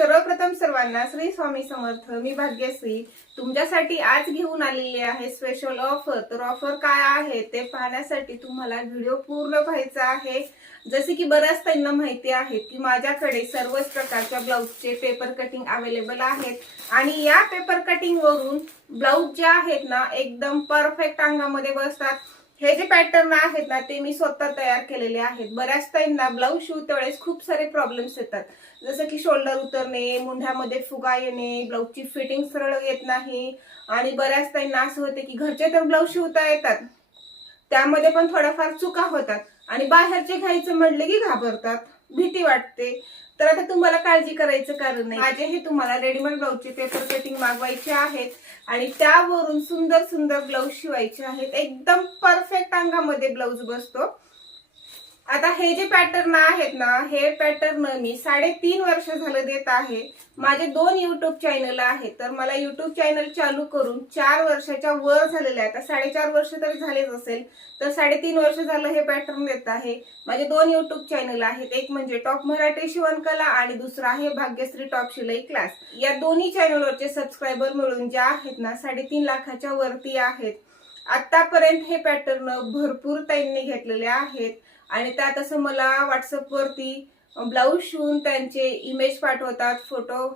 सर्वप्रथम सर्वांना श्री स्वामी समर्थ मी भाग्यश्री. तुमच्यासाठी आज घेऊन आलेली आहे स्पेशल ऑफर तर ऑफर काय आहे ते पाहण्यासाठी तुम्हाला व्हिडिओ पूर्ण पाहायचा आहे. जसे की बऱ्याच त्यांना माहिती आहे की माझ्याकडे सर्वच प्रकारच्या ब्लाऊजचे पेपर कटिंग अवेलेबल आहेत. आणि या पेपर कटिंग वरून ब्लाऊज जे आहेत ना एकदम परफेक्ट अंगामध्ये बसतात. हे जे पॅटर्न आहेत ना ते मी स्वतः तयार केलेले आहेत. बऱ्याच ताईंना ब्लाऊज शिवते वेळेस खूप सारे प्रॉब्लेम्स येतात. जसं की शोल्डर उतरणे मुंढ्यामध्ये फुगा येणे ब्लाऊजची फिटिंग सरळ येत नाही. आणि बऱ्याच ताईंना असं होते की घरचे तर ब्लाऊज शिवता येतात. त्यामध्ये पण थोड्याफार चुका होतात. आणि बाहेरचे घ्यायचं म्हणले की घाबरतात. भीती वाटते. तर आता तुम्हाला काळजी करायचं कारण नाही. माझे हे तुम्हाला रेडीमेड ब्लाऊजचे पेपर कटिंग मागवायचे आहेत आणि त्यावरून सुंदर सुंदर ब्लाऊज शिवायचे आहेत. एकदम परफेक्ट अंगामध्ये ब्लाऊज बसतो. आता हे जे पॅटर्न आहेत ना हे पॅटर्न मी साडेतीन वर्ष झालं देत आहे. माझे दोन युट्यूब चॅनल आहेत. तर मला युट्यूब चॅनल चालू करून चार वर्षाच्या वर झालेले आहे आता साडेचार वर्ष तरी झालेच असेल तर साडेतीन वर्ष झालं हे पॅटर्न देत आहे. माझे दोन युट्यूब चॅनल आहेत. एक म्हणजे टॉप मराठी शिवणकला आणि दुसरा आहे भाग्यश्री टॉप शिलाई क्लास या दोन्ही चॅनलवरचे सबस्क्रायबर मिळून ज्या आहेत ना साडेतीन लाखाच्या वरती आहेत. आतापर्यंत हे पॅटर्न भरपूर ताईंनी घेतलेले आहेत. आणि त्यात असं मला व्हॉट्सअपवरती ब्लाऊज शिवून त्यांचे इमेज पाठवतात फोटो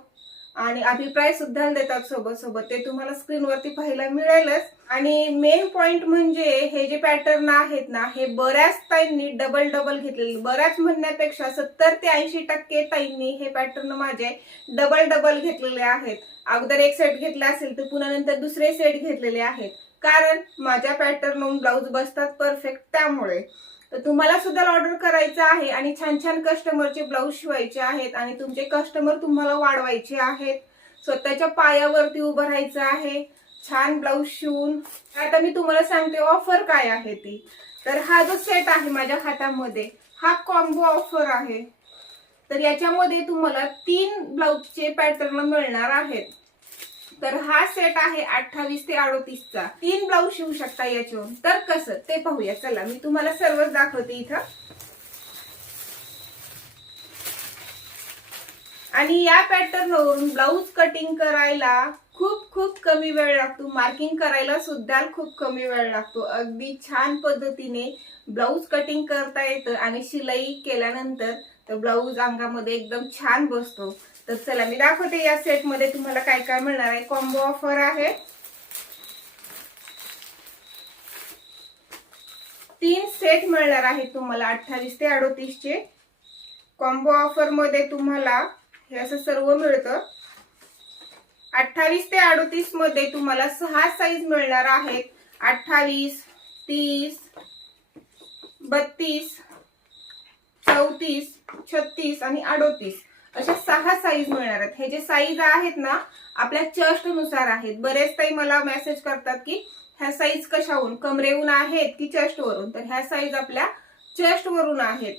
आणि अभिप्राय सुद्धा देतात सोबत सोबत ते तुम्हाला स्क्रीनवरती पाहायला मिळेलच. आणि मेन पॉइंट म्हणजे हे जे पॅटर्न आहेत ना हे बऱ्याच ताईंनी डबल डबल घेतलेले. बऱ्याच म्हणण्यापेक्षा सत्तर ते ऐंशी टक्के ताईंनी हे पॅटर्न माझे डबल डबल घेतलेले आहेत. अगोदर एक सेट घेतला असेल तर पुन्हा नंतर दुसरे सेट घेतलेले आहेत. कारण माझ्या पॅटर्न ब्लाऊज बसतात परफेक्ट त्यामुळे. तर तुम्हाला सुद्धा ऑर्डर करायचं आहे आणि छान छान कस्टमरचे ब्लाऊज शिवायचे आहेत आणि तुमचे कस्टमर तुम्हाला वाढवायचे आहेत. स्वतःच्या पायावरती उभं राहायचं आहे. छान ब्लाऊज शिवून. आता मी तुम्हाला सांगते ऑफर काय आहे ती. तर हा जो सेट आहे माझ्या हातामध्ये हा कॉम्बो ऑफर आहे. तर याच्यामध्ये तुम्हाला तीन ब्लाऊजचे पॅटर्न मिळणार आहेत. तर हा सेट आहे अठ्ठावीस ते अडोतीसचा तीन ब्लाऊज शिवू शकता याच्यावर तर कसं? ते पाहूया. चला मी तुम्हाला सर्वच दाखवते इथं. आणि या पॅटर्नवरून ब्लाऊज कटिंग करायला खूप खूप कमी वेळ लागतो. मार्किंग करायला सुद्धा खूप कमी वेळ लागतो. अगदी छान पद्धतीने ब्लाऊज कटिंग करता येतं. आणि शिलाई केल्यानंतर तर ब्लाऊज अंगामध्ये एकदम छान बसतो. तर चला मी दाखवते या सेटमध्ये तुम्हाला काय काय मिळणार आहे. कॉम्बो ऑफर आहे. तीन सेट मिळणार आहे तुम्हाला अठ्ठावीस ते अडोतीस चे. कॉम्बो ऑफरमध्ये तुम्हाला हे असं सर्व मिळतं. अठ्ठावीस ते अडोतीसमध्ये तुम्हाला सहा साईज मिळणार आहेत. अठ्ठावीस तीस बत्तीस चौतीस छत्तीस आणि अडोतीस. अशा सहा साईज मिळणार आहेत. हे जे साईज आहेत ना आपल्या चस्टनुसार आहेत. बरेच ताई मला मेसेज करतात की ह्या साईज कशाहून? कमरेहून आहेत की चष्ट वरून तर ह्या साईज आपल्या चष्ट वरून आहेत.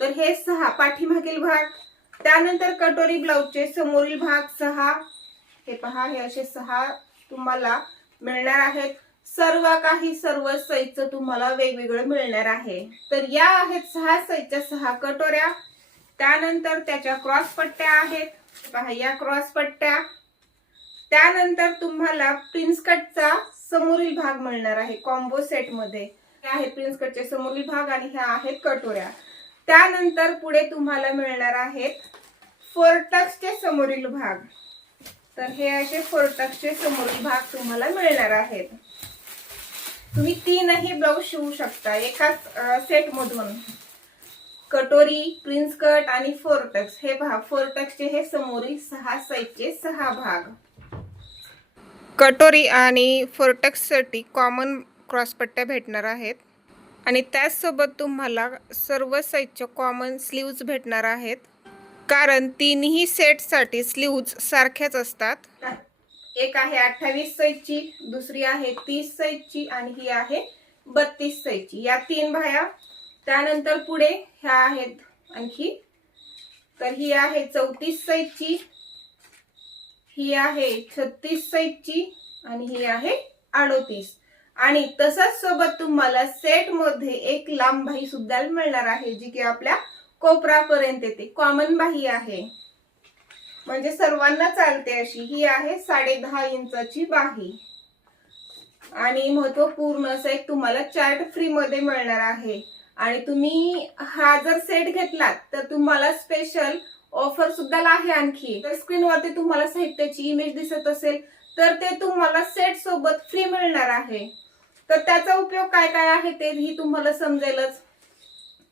तर हे सहा पाठीमागील भाग त्यानंतर कटोरी ब्लाऊजचे समोरील भाग सहा. हे पहा हे असे सहा तुम्हाला मिळणार आहेत. सर्व काही सर्व साईजचं तुम्हाला वेगवेगळं मिळणार आहे. तर या आहेत सहा साईजच्या सहा कटोऱ्या. त्यानंतर त्याच्या क्रॉस पट्ट्या आहेत. पहा या क्रॉस पट्ट्या. त्यानंतर तुम्हाला प्रिन्स कटचा समोरील भाग मिळणार आहे कॉम्बो सेटमध्ये. हे आहे प्रिन्स कटचे समोरील भाग आणि ह्या आहेत कटोऱ्या. त्यानंतर पुढे तुम्हाला मिळणार आहेत फोरटक्सचे समोरील भाग. तर हे असे फोरटक्सचे समोरील भाग तुम्हाला मिळणार आहेत. तुम्ही तीनही ब्लाऊज शिवू शकता एकाच सेट मधून. कटोरी प्रिन्स कट आणि फोरटक्स. हे पहा फोरटक्सचे हे समोरील सहा साईजचे सहा भाग. कटोरी आणि फोरटक्ससाठी कॉमन क्रॉसपट्ट्या भेटणार आहेत. आणि त्याचसोबत तुम्हाला सर्व साईजच्या कॉमन स्लीव्ज भेटणार आहेत. कारण तिन्ही सेटसाठी स्लीव्ज सारख्याच असतात. एक आहे अठ्ठावीस साईजची दुसरी आहे तीस साईजची आणि ही आहे बत्तीस साईजची. या तीन भाया त्यानंतर पुढे ह्या आहेत आणखी. तर ही आहे चौतीस साईजची ही आहे छत्तीस साईजची आणि ही आहे अडोतीस. आणि तसंच सोबत तुम्हाला सेटमध्ये एक लांब बाही सुद्धा मिळणार आहे जी की आपल्या कोपरापर्यंत येते. कॉमन बाही आहे. म्हणजे सर्वांना चालते अशी. ही आहे साडे दहा इंचाची बाही आणि महत्त्वपूर्ण असं एक तुम्हाला चार्ट फ्री मध्ये मिळणार आहे. आणि तुम्ही हा जर सेट घेतलात तर तुम्हाला स्पेशल ऑफर सुद्धा आहे आणखी. तर स्क्रीनवरती तुम्हाला साहित्याची इमेज दिसत असेल तर ते तुम्हाला सेट सोबत फ्री मिळणार आहे. तर त्याचा उपयोग काय काय आहे ते ही तुम्हाला समजेलच.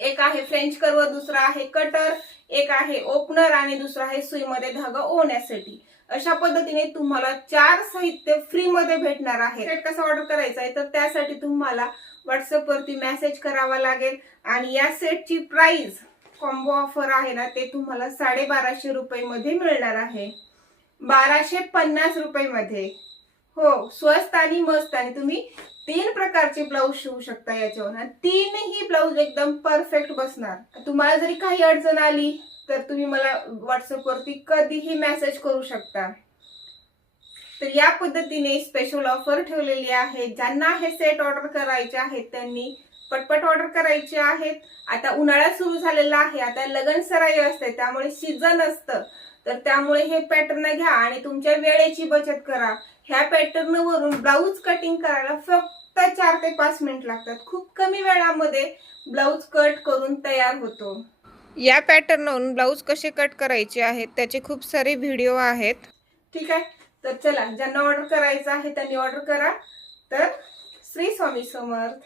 एक आहे फ्रेंच कर्व दुसरा आहे कटर एक आहे ओपनर आणि दुसरा आहे सुईमध्ये धागा ओढण्यासाठी अशा पद्धतीने तुम्हाला चार साहित्य फ्री मध्ये भेटणार आहे सेट कसा ऑर्डर करायचा आहे? तर त्यासाठी तुम्हाला व्हॉट्सअप वरती मेसेज करावा लागेल. आणि या सेटची प्राइस कॉम्बो ऑफर आहे ना ते तुम्हाला साडेबाराशे रुपये मध्ये मिळणार आहे. बाराशे पन्नास रुपये मध्ये हो स्वस्त आणि मस्त. आणि तुम्ही तीन प्रकारचे ब्लाऊज शिवू शकता याच्यावर. तीनही ब्लाऊज एकदम परफेक्ट बसणार. तुम्हाला जरी काही अडचण आली तर तुम्ही मला व्हॉट्सअप वरती कधीही मेसेज करू शकता. तर या पद्धतीने स्पेशल ऑफर ठेवलेली आहे ज्यांना हे सेट ऑर्डर करायचे आहेत त्यांनी पटपट ऑर्डर करायचे आहेत. आता उन्हाळा सुरू झालेला आहे. आता लगन सराई असते त्यामुळे सीझन असतं. तर त्यामुळे हे पॅटर्न घ्या आणि तुमच्या वेळेची बचत करा. ह्या पॅटर्न वरून ब्लाऊज कटिंग करायला फक्त चार ते पाच मिनिट लागतात. खूप कमी वेळामध्ये ब्लाऊज कट करून तयार होतो. या पॅटर्नवरून ब्लाऊज कसे कट करायचे आहेत त्याचे खूप सारे व्हिडिओ आहेत. ठीक आहे. तर चला ज्यांना ऑर्डर करायचं आहे त्यांनी ऑर्डर करा. तर श्री स्वामी समर्थ.